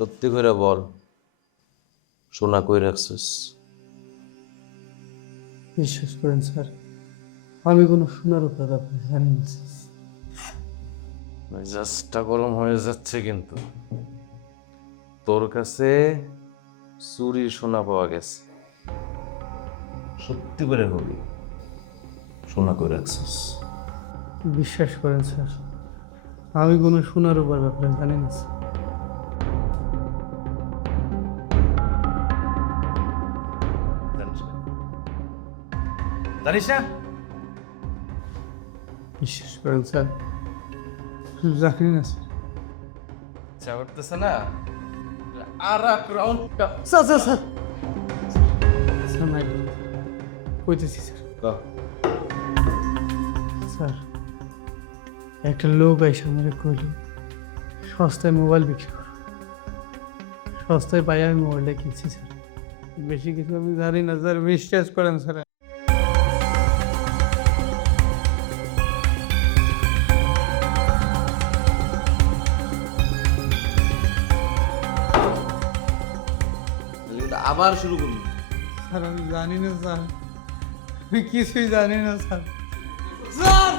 সত্যি করে বল, সোনা কই রাখছিস? বিশ্বাস করেন স্যার, আমি কোনো সোনার উপর আপনি জানেন না। মেজাজটা গরম হয়ে যাচ্ছে কিন্তু। তোর কাছে চুরির সোনা পাওয়া গেছে, সত্যি করে হবি, সোনা কই রাখছিস? বিশ্বাস করেন স্যার, আমি কোনো সোনার উপর ব্যাপারে জানি না স্যার। জানিস না? বিশ্বাস করেন স্যার, জানি না স্যার। ইচ্ছা করতেছে না আর এক রাউন্ডটা? স্যার স্যার স্যার স্যার নাই কইতেছি স্যার। স্যার একটা লোক আইসা আমাকে কইল সস্তায় মোবাইল বিক্রি করো, সস্তায় পাই আমি মোবাইলটা কিনছি স্যার। বেশি কিছু আমি জানি না স্যার, বিশ্বাস করেন স্যার। আবার শুরু করলি? স্যার আমি জানি না স্যার, আমি কিছুই জানি না স্যার। স্যার